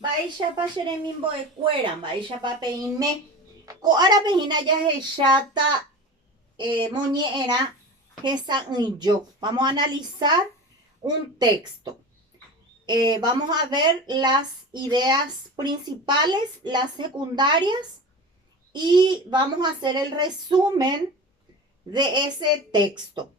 Mba'éichapa che remimbo'ekuéra, mba'éichapa peĩme. Ko'ára pehína jahecháta moñe'ẽrã hesa'ỹijo. Vamos a analizar un texto. Vamos a ver las ideas principales, las secundarias y vamos a hacer el resumen de ese texto.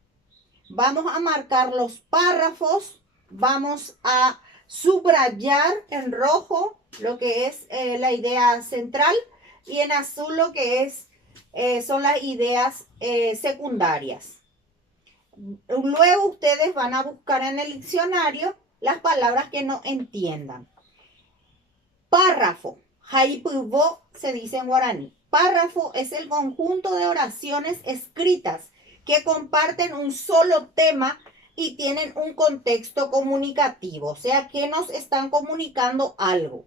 Vamos a marcar los párrafos, vamos a subrayar en rojo lo que es la idea central y en azul lo que son las ideas secundarias. Luego ustedes van a buscar en el diccionario las palabras que no entiendan. Párrafo, haipyvo se dice en guaraní. Párrafo es el conjunto de oraciones escritas que comparten un solo tema y tienen un contexto comunicativo, o sea que nos están comunicando algo.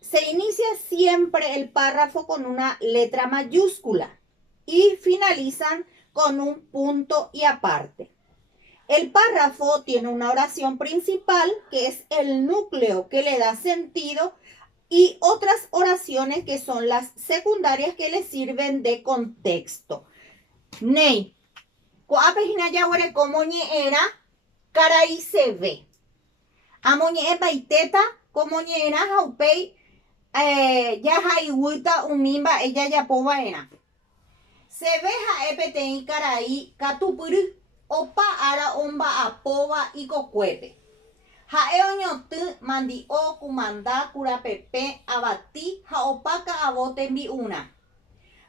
Se inicia siempre el párrafo con una letra mayúscula y finalizan con un punto y aparte. El párrafo tiene una oración principal que es el núcleo que le da sentido y otras oraciones que son las secundarias que le sirven de contexto. Nei, ko'ápehína jaguareko moñe'ẽrã karai seve. Amoñe'ẽ paitéta ko moñe'ẽrã ha upéi jahayguýta umi mba'e jajapóva'erã. Seve ha'e peteĩ karai katupyry opa ára omba'apóva ikokuépe. Ha'e oñotỹ mandi'o, kumanda, kurapepẽ, avati ha opa ka'avo tembi'urã.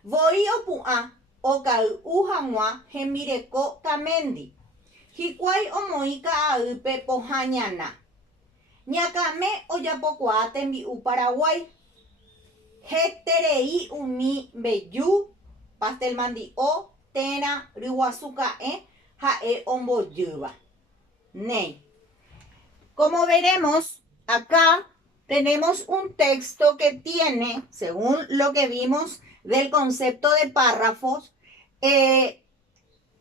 Voi opu'ã okay'u hag̃ua hembireko kamendi. Hikuái omoĩ ka'aýpe pohã ñana. Ñakame ojapokuaa tembi'u Paraguay. Heterei umi mbeju, pastel mandi'o, térã, ryguasu ka'ẽ ha'e ombojýva. Nei. Como veremos, acá tenemos un texto que tiene, según lo que vimos del concepto de párrafos,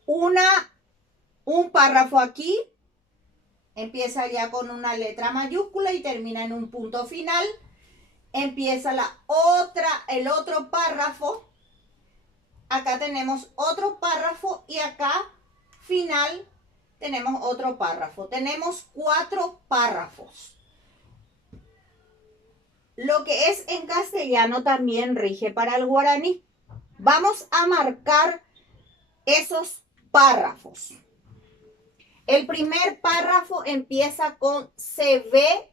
un párrafo aquí, empieza ya con una letra mayúscula y termina en un punto final. Empieza el otro párrafo. Acá tenemos otro párrafo y acá final tenemos otro párrafo. Tenemos 4 párrafos. Lo que es en castellano también rige para el guaraní. Vamos a marcar esos párrafos. El primer párrafo empieza con se ve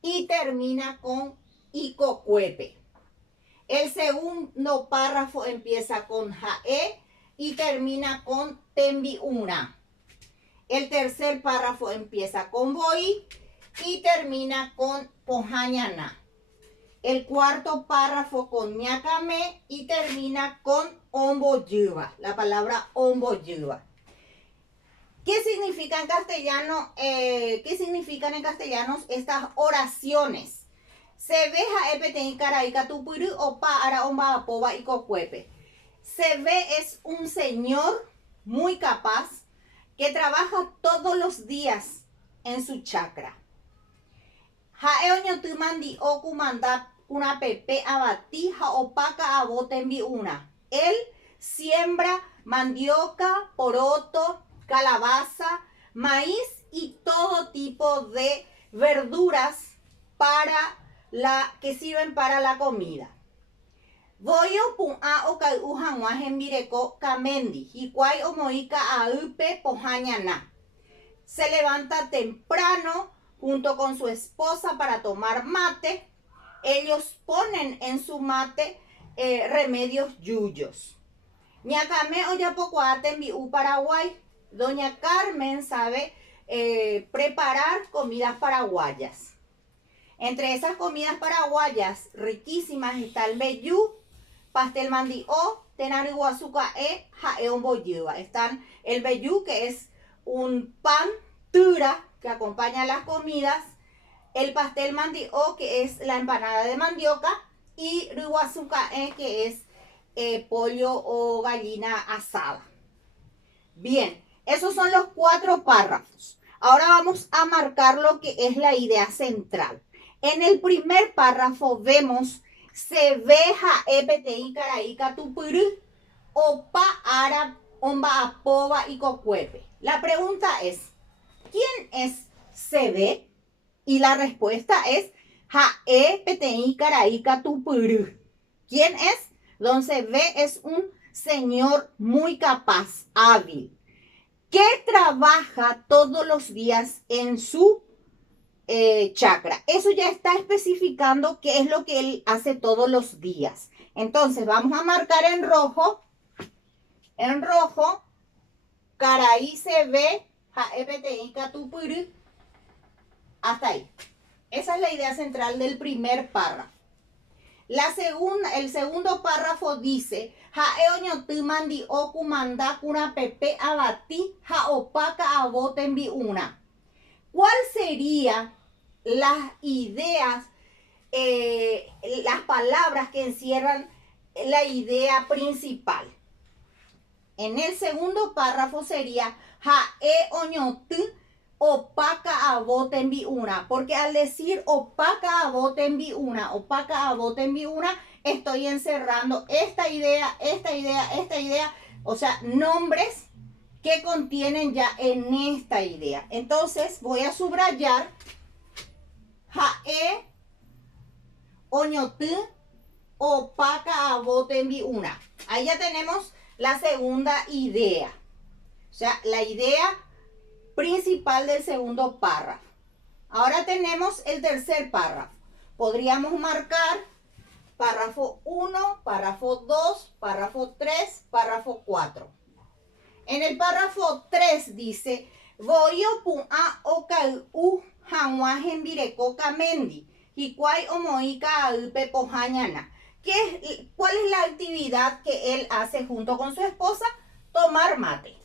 y termina con ikokuépe. El segundo párrafo empieza con jae y termina con tembi'urã. El tercer párrafo empieza con voi y termina con pohã ñana. El cuarto párrafo con ñakame y termina con ombojýva, la palabra ombojýva. ¿Qué significan en castellano estas oraciones? Se ve ha'e peteĩ karai katupyry opa ára omba'apóva ikokuépe. Se ve es un señor muy capaz que trabaja todos los días en su chacra. Ha'e oñotỹ mandi'o, kumanda, kurapepẽ, avati ha opa ka'avo tembi'urã. Él siembra mandioca, poroto, calabaza, maíz y todo tipo de verduras que sirven para la comida. Voi opu'ã okay'u hag̃ua hembireko kamendi. Hikuái omoĩ ka'aýpe pohã ñana. Se levanta temprano junto con su esposa para tomar mate. Ellos ponen en su mate remedios yuyos. Ñakame ojapokuaa tembi'u Paraguay. Doña Carmen sabe preparar comidas paraguayas. Entre esas comidas paraguayas riquísimas está el vellú, pastel mandi'o, térã ryguasu ka'ẽ, ha'e ombojýva. Están el vellú, que es un pan tyra que acompaña las comidas, el pastel mandi'o, que es la empanada de mandioca, y ryguasu ka'ẽ, que es pollo o gallina asada. Bien, esos son los 4 párrafos. Ahora vamos a marcar lo que es la idea central. En el primer párrafo vemos se veja epti caraíca tupuru opa ara omba apoba y cocuepe. La pregunta es, ¿quién es Sebe? Y la respuesta es jae pti caraíca tupuru. ¿Quién es? Don Sebe es un señor muy capaz, hábil, que trabaja todos los días en su chakra. Eso ya está especificando qué es lo que él hace todos los días. Entonces vamos a marcar en rojo. En rojo, Caraí se ve, hasta ahí. Esa es la idea central del primer párrafo. El segundo párrafo dice, mandi okumanda kuna pepe abati ja opaka aboten una. ¿Cuál sería las ideas, las palabras que encierran la idea principal? En el segundo párrafo sería jae oñotu opaka aboten una, porque al decir opaka aboten una, estoy encerrando esta idea, o sea, nombres que contienen ya en esta idea. Entonces voy a subrayar jae oñotu opaka aboten una. Ahí ya tenemos la segunda idea, o sea, la idea principal del segundo párrafo. Ahora tenemos el tercer párrafo. Podríamos marcar párrafo 1, párrafo 2, párrafo 3, párrafo 4. En el párrafo 3 dice, voyo pun a oka u hanwajen vireko kamendi, hikuai omoika aupe pojañana. ¿Cuál es la actividad que él hace junto con su esposa? Tomar mate.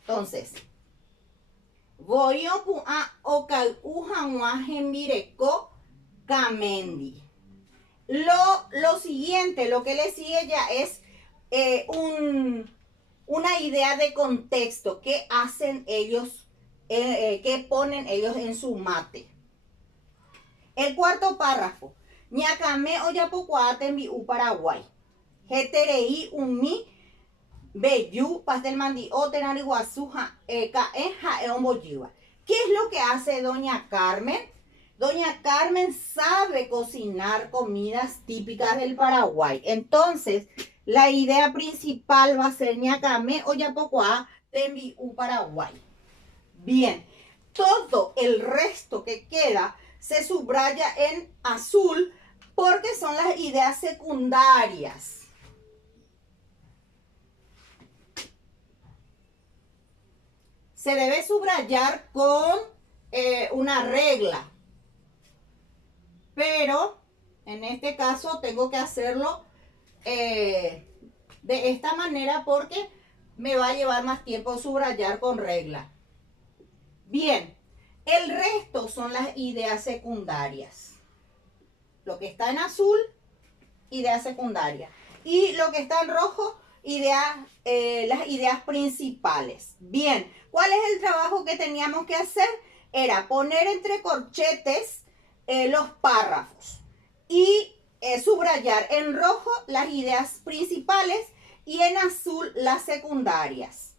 Entonces, voyo pun a oka u hanwajen vireko kamendi. Lo siguiente, lo que le sigue ya es una idea de contexto. ¿Qué hacen ellos? ¿Qué ponen ellos en su mate? El cuarto párrafo. Ñacame oyapocuate mi u Paraguay. Heterei umi beyu pastel mandi o tenariguazú jaeomboyiva. ¿Qué es lo que hace doña Carmen? Doña Carmen sabe cocinar comidas típicas del Paraguay. Entonces, la idea principal va a ser ñacame oyapocuá tembi u Paraguay. Bien, todo el resto que queda se subraya en azul porque son las ideas secundarias. Se debe subrayar con una regla, pero en este caso tengo que hacerlo de esta manera porque me va a llevar más tiempo subrayar con regla. Bien, el resto son las ideas secundarias. Lo que está en azul, idea secundaria. Y lo que está en rojo, las ideas principales. Bien, ¿cuál es el trabajo que teníamos que hacer? Era poner entre corchetes los párrafos y subrayar en rojo las ideas principales y en azul las secundarias.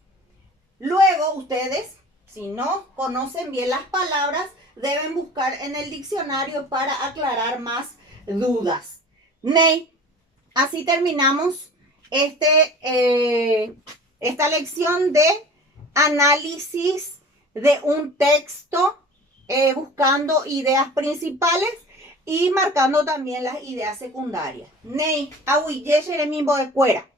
Luego ustedes, si no conocen bien las palabras, deben buscar en el diccionario para aclarar más dudas. Ney, así terminamos esta lección de análisis de un texto, buscando ideas principales y marcando también las ideas secundarias. Ney, ahuille mi de cuera.